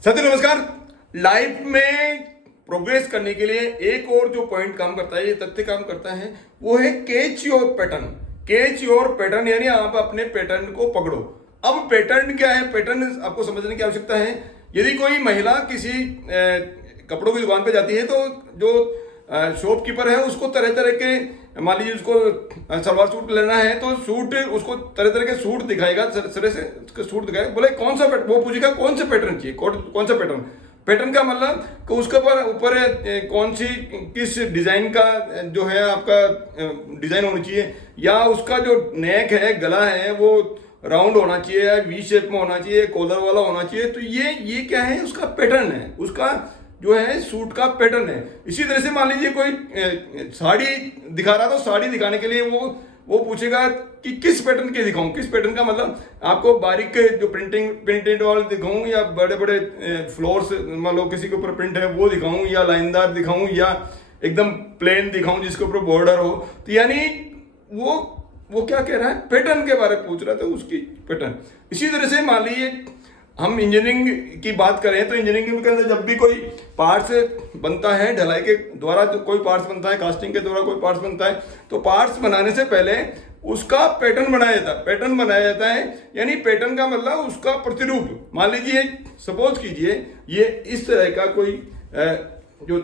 साथियों नमस्कार। लाइफ में प्रोग्रेस करने के लिए एक और जो पॉइंट काम करता है, ये तथ्य काम करता है, वो है catch your pattern. Catch your pattern यानी आप अपने पैटर्न को पकड़ो। अब पैटर्न क्या है? पैटर्न आपको समझने की आवश्यकता है। यदि कोई महिला किसी कपड़ों की दुकान पे जाती है तो जो शॉपकीपर है उसको तरह तरह के, मान लीजिए उसको सलवार सूट लेना है तो सूट, उसको तरह तरह के सूट दिखाएगा, तरह से सूट दिखाएगा। बोले कौन सा पैटर्न, वो पूछेगा कौन सा पैटर्न चाहिए, कौन सा पैटर्न। पैटर्न का मतलब कि उसके ऊपर कौन सी, किस डिजाइन का जो है आपका डिजाइन होनी चाहिए, या उसका जो नेक है, गला है, वो राउंड होना चाहिए या वी शेप में होना चाहिए, कॉलर वाला होना चाहिए। तो ये क्या है? उसका पैटर्न है, उसका जो है सूट का पैटर्न है। इसी तरह से मान लीजिए कोई साड़ी दिखा रहा, तो साड़ी दिखाने के लिए वो पूछेगा कि किस पैटर्न के दिखाऊं। किस पैटर्न का मतलब आपको बारीक जो प्रिंटेड वाले दिखाऊं, या बड़े बड़े फ्लोर्स, मान लो किसी के ऊपर प्रिंट है वो दिखाऊं, या लाइनदार दिखाऊं, या एकदम प्लेन दिखाऊं जिसके ऊपर बॉर्डर हो। तो यानी वो क्या कह रहा है? पैटर्न के बारे में पूछ रहा था, उसकी पैटर्न। इसी तरह से मान लीजिए हम इंजीनियरिंग की बात करें तो इंजीनियरिंग के अंदर जब भी कोई पार्ट्स बनता है, ढलाई के द्वारा जो कोई पार्ट्स बनता है, कास्टिंग के द्वारा कोई पार्ट्स बनता है, तो पार्ट्स बनाने से पहले उसका पैटर्न बनाया जाता है। पैटर्न बनाया जाता है यानी पैटर्न का मतलब उसका प्रतिरूप। मान लीजिए, सपोज कीजिए ये इस तरह का कोई जो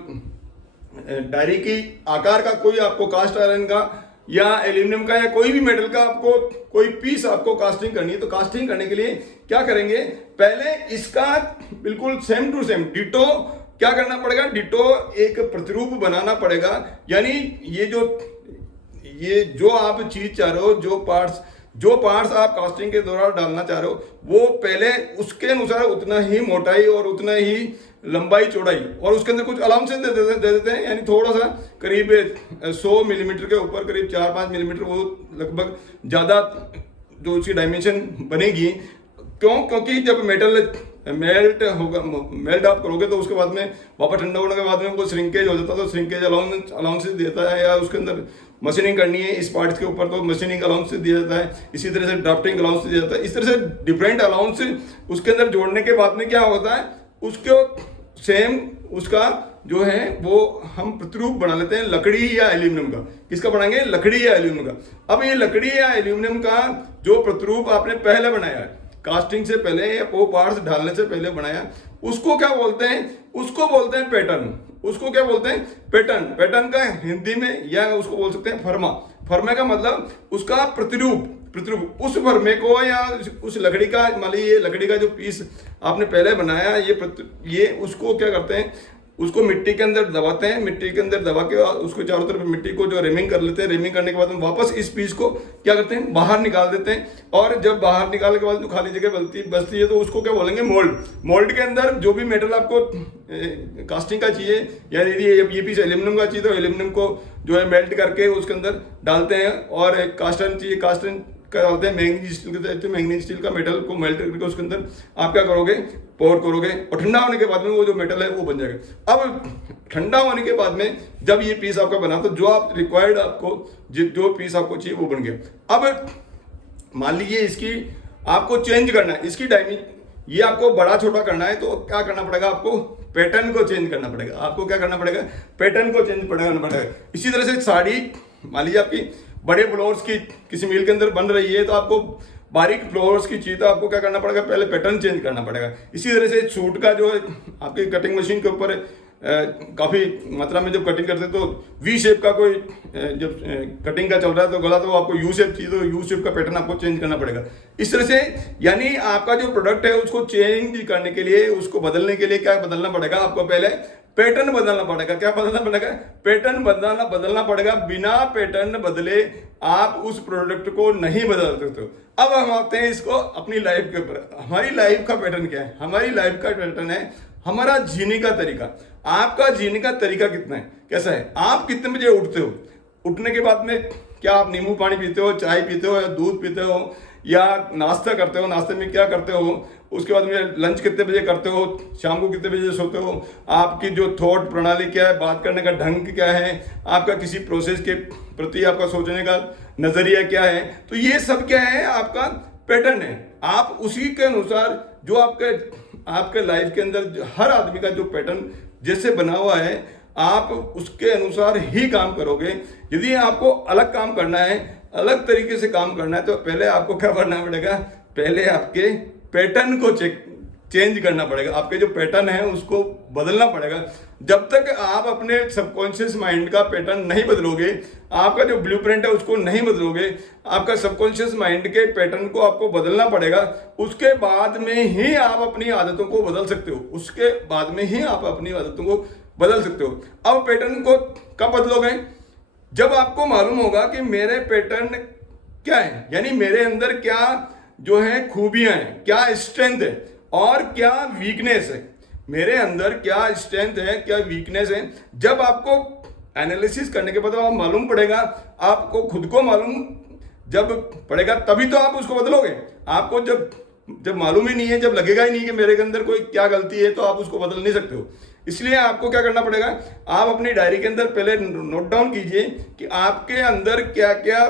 डायरी की आकार का कोई आपको कास्ट आयरन का या एल्यूमिनियम का या कोई भी मेटल का आपको कोई पीस आपको कास्टिंग करनी है, तो कास्टिंग करने के लिए क्या करेंगे? पहले इसका बिल्कुल सेम टू सेम डिटो क्या करना पड़ेगा? डिटो एक प्रतिरूप बनाना पड़ेगा। यानी ये जो आप चीज चाह रहे हो, जो पार्ट्स आप कास्टिंग के दौरान डालना चाह रहे हो, वो पहले उसके अनुसार उतना ही मोटाई और उतना ही लंबाई चौड़ाई, और उसके अंदर कुछ अलाउंसेस दे देते हैं। यानी थोड़ा सा करीब 100 मिलीमीटर के ऊपर करीब 4-5 मिलीमीटर, वो लगभग ज़्यादा जो उसकी डायमेंशन बनेगी। क्योंकि जब मेटल मेल्ट आप करोगे तो उसके बाद में वापस ठंडा होने के बाद में वो श्रिंकेज हो जाता है। तो श्रिंकेज अलाउंसेस देता है, या उसके अंदर मशीनिंग करनी है इस पार्ट्स के ऊपर तो मशीनिंग अलाउंसेस दिया जाता है। इसी तरह से ड्राफ्टिंग अलाउंस दिया जाता है। इस तरह से डिफरेंट अलाउंस उसके अंदर जोड़ने के बाद में क्या होता है, उसको सेम उसका जो है वो हम प्रतिरूप बना लेते हैं लकड़ी या एल्यूमिनियम का। किसका बनाएंगे? लकड़ी या एल्यूमिनियम का। अब ये लकड़ी या एल्यूमिनियम का जो प्रतिरूप आपने पहले बनाया है, कास्टिंग से पहले या वो पार्ट्स डालने से पहले बनाया, उसको क्या बोलते हैं? उसको बोलते हैं पैटर्न। उसको क्या बोलते हैं? पैटर्न। पैटर्न का हिंदी में या उसको बोल सकते हैं फर्मा। फर्मा का मतलब उसका प्रतिरूप। उस फर्मे को या उस लकड़ी का, मान लीजिए ये लकड़ी का जो पीस आपने पहले बनाया, ये उसको क्या करते हैं? उसको मिट्टी के अंदर दबाते हैं। मिट्टी के अंदर दबा के उसको चारों तरफ मिट्टी को जो रेमिंग कर लेते हैं। रेमिंग करने के बाद हम वापस इस पीस को क्या करते हैं? बाहर निकाल देते हैं। और जब बाहर निकालने के बाद जो खाली जगह बचती है तो उसको क्या बोलेंगे? मोल्ड। मोल्ड के अंदर जो भी मेटल आपको कास्टिंग का चाहिए, या यदि ये पीस एल्यूमिनियम का चाहिए तो एल्यूमिनियम को जो है मेल्ट करके उसके अंदर डालते हैं। और कास्टन चाहिए, कास्टन क्या डालते हैं? मैग्नीज स्टील के, मैग्नीज स्टील का मेटल को मेल्ट करके उसके अंदर आप क्या करोगे? पोर करोगे, और ठंडा होने के बाद में वो जो मेटल है वो बन जाएगा। अब ठंडा होने के बाद में जब ये पीस आपका बना, तो जो आप रिक्वायर्ड आपको जो पीस आपको चाहिए वो बन गया। अब मान लीजिए इसकी आपको चेंज करना है, इसकी डायमेंशन ये आपको बड़ा छोटा करना है, तो क्या करना पड़ेगा? आपको पैटर्न को चेंज करना पड़ेगा। आपको क्या करना पड़ेगा? पैटर्न को चेंज करना पड़ेगा। इसी तरह से साड़ी, मान लीजिए आपकी बड़े फ्लोर्स की किसी मिल के अंदर बन रही है, तो आपको बारीक फ्लोर्स की चाहिए, तो आपको क्या करना पड़ेगा? पहले पैटर्न चेंज करना पड़ेगा। इसी तरह से सूट का जो है आपकी कटिंग मशीन के ऊपर काफ़ी मात्रा में जब कटिंग करते हैं तो वी शेप का कोई जब कटिंग का चल रहा है तो गला, तो आपको यू शेप चाहिए, तो यू शेप का पैटर्न आपको चेंज करना पड़ेगा। इस तरह से यानी आपका जो प्रोडक्ट है उसको चेंज करने के लिए, उसको बदलने के लिए क्या बदलना पड़ेगा? आपको पहले पैटर्न बदलना पड़ेगा। क्या बदलना पड़ेगा? पैटर्न बदलना पड़ेगा। बिना पैटर्न बदले आप उस प्रोडक्ट को नहीं बदल सकते हो। अब हम आते हैं इसको अपनी लाइफ के ऊपर। हमारी लाइफ का पैटर्न क्या है? हमारी लाइफ का पैटर्न है हमारा जीने का तरीका। आपका जीने का तरीका कितना है, कैसा है? आप कितने बजे उठते हो? उठने के बाद में क्या आप नींबू पानी पीते हो, चाय पीते हो, या दूध पीते हो, या नाश्ता करते हो? नाश्ते में क्या करते हो? उसके बाद में लंच कितने बजे करते हो? शाम को कितने बजे सोते हो? आपकी जो थॉट प्रणाली क्या है, बात करने का ढंग क्या है, आपका किसी प्रोसेस के प्रति आपका सोचने का नजरिया क्या है? तो ये सब क्या है? आपका पैटर्न है। आप उसी के अनुसार जो आपके आपके लाइफ के अंदर हर आदमी का जो पैटर्न जैसे बना हुआ है, आप उसके अनुसार ही काम करोगे। यदि आपको अलग काम करना है, अलग तरीके से काम करना है, तो पहले आपको क्या करना पड़ेगा, पहले आपके पैटर्न को चेंज करना पड़ेगा। आपके जो पैटर्न है उसको बदलना पड़ेगा। जब तक आप अपने सबकॉन्शियस माइंड का पैटर्न नहीं बदलोगे, आपका जो ब्लूप्रिंट है उसको नहीं बदलोगे, आपका सबकॉन्शियस माइंड के पैटर्न को आपको बदलना पड़ेगा। उसके बाद में ही आप अपनी आदतों को बदल सकते हो, उसके बाद में ही आप अपनी आदतों को बदल सकते हो। अब पैटर्न को कब बदलोगे, जब आपको मालूम होगा कि मेरे पैटर्न क्या है, यानी मेरे अंदर क्या जो है खूबियां हैं, क्या स्ट्रेंथ है और क्या वीकनेस है, मेरे अंदर क्या स्ट्रेंथ है, क्या वीकनेस है। जब आपको एनालिसिस करने के बाद आप मालूम पड़ेगा, आपको खुद को मालूम जब पड़ेगा तभी तो आप उसको बदलोगे। आपको जब मालूम ही नहीं है, जब लगेगा ही नहीं कि मेरे के अंदर कोई क्या गलती है, तो आप उसको बदल नहीं सकते हो। इसलिए आपको क्या करना पड़ेगा, आप अपनी डायरी के अंदर पहले नोट डाउन कीजिए कि आपके अंदर क्या क्या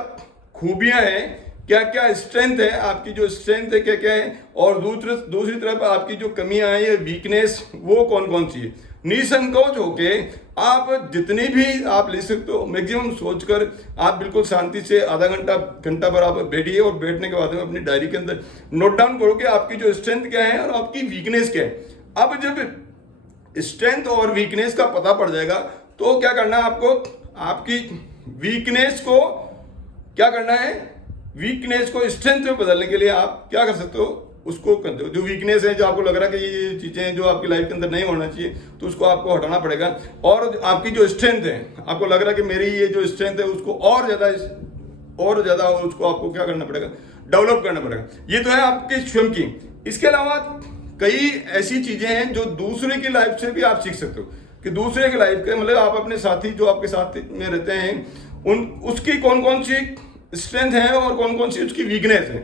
खूबियां हैं, क्या क्या स्ट्रेंथ है, आपकी जो स्ट्रेंथ है क्या क्या है, और दूसरी तरफ आपकी जो कमियां हैं या वीकनेस वो कौन कौन सी है। निसंकोच होके आप जितनी भी आप लिख सकते हो मैक्सिमम सोचकर आप बिल्कुल शांति से आधा घंटा भर आप बैठिए, और बैठने के बाद में अपनी डायरी के अंदर नोट डाउन करो कि आपकी जो स्ट्रेंथ क्या है और आपकी वीकनेस क्या है। अब जब स्ट्रेंथ और वीकनेस का पता पड़ जाएगा तो क्या करना है आपको, आपकी वीकनेस को क्या करना है, वीकनेस को स्ट्रेंथ में बदलने के लिए आप क्या कर सकते हो, उसको कर दो। जो वीकनेस है, जो आपको लग रहा है कि ये चीज़ें हैं जो आपकी लाइफ के अंदर नहीं होना चाहिए, तो उसको आपको हटाना पड़ेगा। और आपकी जो स्ट्रेंथ है, आपको लग रहा है कि मेरी ये जो स्ट्रेंथ है उसको और ज़्यादा उसको आपको क्या करना पड़ेगा, डेवलप करना पड़ेगा। ये तो है आपके स्वयं की। इसके अलावा कई ऐसी चीज़ें हैं जो दूसरे की लाइफ से भी आप सीख सकते हो, कि दूसरे की लाइफ के मतलब आप अपने साथी जो आपके साथ में रहते हैं उसकी कौन कौन सी स्ट्रेंथ है और कौन कौन सी उसकी वीकनेस है,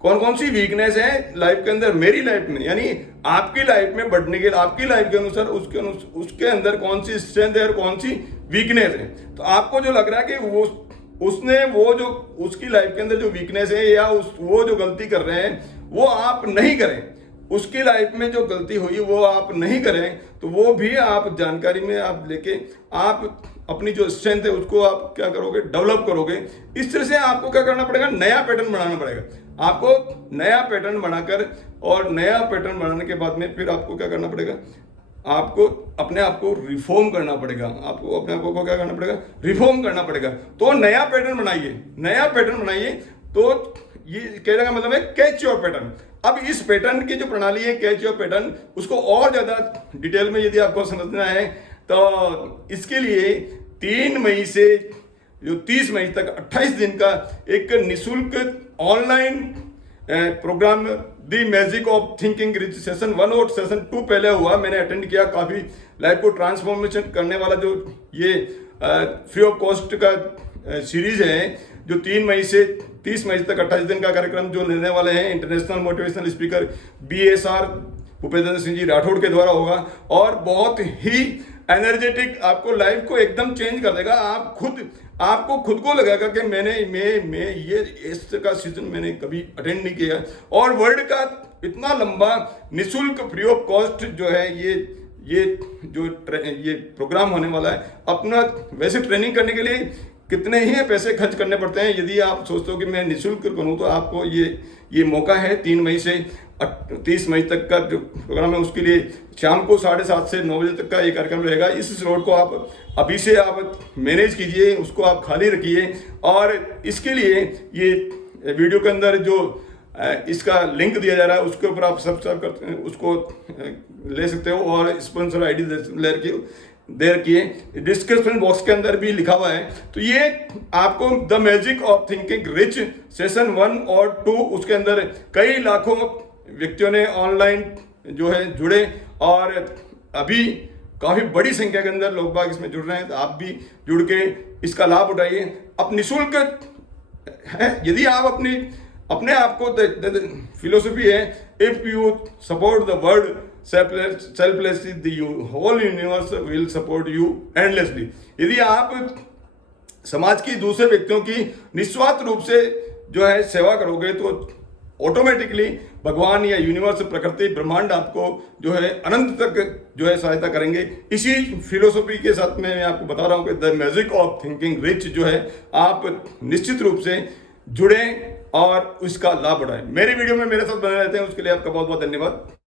कौन कौन सी वीकनेस है लाइफ के अंदर, मेरी लाइफ में, यानी आपकी लाइफ में बढ़ने के लिए आपकी लाइफ के अनुसार उसके अंदर कौन सी स्ट्रेंथ है और कौन सी वीकनेस है। तो आपको जो लग रहा है कि वो जो उसकी लाइफ के अंदर जो वीकनेस है या वो जो गलती कर रहे हैं वो आप नहीं करें, उसकी लाइफ में जो गलती हुई वो आप नहीं करें, तो वो भी आप जानकारी में आप लेके आप अपनी जो स्ट्रेंथ है उसको आप क्या करोगे, डेवलप करोगे। इस तरह से आपको क्या करना पड़ेगा, नया पैटर्न बनाना पड़ेगा। आपको नया पैटर्न बनाकर, और नया पैटर्न बनाने के बाद में फिर आपको क्या करना पड़ेगा, आपको अपने आप को रिफॉर्म करना पड़ेगा। आपको अपने आप को क्या करना पड़ेगा, रिफॉर्म करना पड़ेगा। तो नया पैटर्न बनाइए। तो ये कहने का मतलब है कैच योर पैटर्न। अब इस पैटर्न की जो प्रणाली है, कैच योर पैटर्न, उसको और ज्यादा डिटेल में यदि आपको समझना है तो इसके लिए 3 मई से जो 30 मई तक 28 दिन का एक निःशुल्क online program the magic of thinking rich session 1 और सेशन 2 पहले हुआ, मैंने अटेंड किया। काफ़ी लाइफ को ट्रांसफॉर्मेशन करने वाला जो ये फ्री ऑफ कॉस्ट का सीरीज है, जो 3 मई से 30 मई तक 28 दिन का कार्यक्रम जो लेने वाले हैं, international motivational speaker BSR Bhupendra Singh ji Rathore के द्वारा होगा, और बहुत ही एनर्जेटिक, आपको लाइफ को एकदम चेंज कर देगा। आपको खुद को लगेगा कि मैं ये इस का सीजन मैंने कभी अटेंड नहीं किया, और वर्ल्ड का इतना लंबा निःशुल्क फ्री ऑफ कॉस्ट जो है ये प्रोग्राम होने वाला है। अपना वैसे ट्रेनिंग करने के लिए कितने ही पैसे खर्च करने पड़ते हैं, यदि आप सोचते हो कि मैं निःशुल्क करूं, तो आपको ये मौका है। 3 मई से 30 मई तक का जो प्रोग्राम है उसके लिए शाम को 7:30 से 9 बजे तक का ये कार्यक्रम रहेगा। इस स्लॉट को आप अभी से आप मैनेज कीजिए, उसको आप खाली रखिए, और इसके लिए ये वीडियो के अंदर जो इसका लिंक दिया जा रहा है उसके ऊपर आप सब्सक्राइब करते हैं, उसको ले सकते हो, और स्पॉन्सर ID दे रखिए, डिस्क्रिप्शन बॉक्स के अंदर भी लिखा हुआ है। तो ये आपको the magic of thinking rich session 1 और 2, उसके अंदर कई लाखों व्यक्तियों ने ऑनलाइन जो है जुड़े, और अभी काफ़ी बड़ी संख्या के अंदर लोग बाग इसमें जुड़ रहे हैं। तो आप भी जुड़ के इसका लाभ उठाइए। अब निःशुल्क है, यदि आप अपने आप को फिलोसफी है, if you support the world selflessly, the whole universe will support you endlessly। यदि आप समाज की दूसरे व्यक्तियों की निस्वार्थ रूप से जो है सेवा करोगे, तो ऑटोमेटिकली भगवान या यूनिवर्स, प्रकृति, ब्रह्मांड आपको जो है अनंत तक जो है सहायता करेंगे। इसी फिलोसॉफी के साथ में मैं आपको बता रहा हूँ कि the magic of thinking rich जो है, आप निश्चित रूप से जुड़ें और उसका लाभ उठाएं। मेरे वीडियो में मेरे साथ बने रहते हैं, उसके लिए आपका बहुत बहुत धन्यवाद।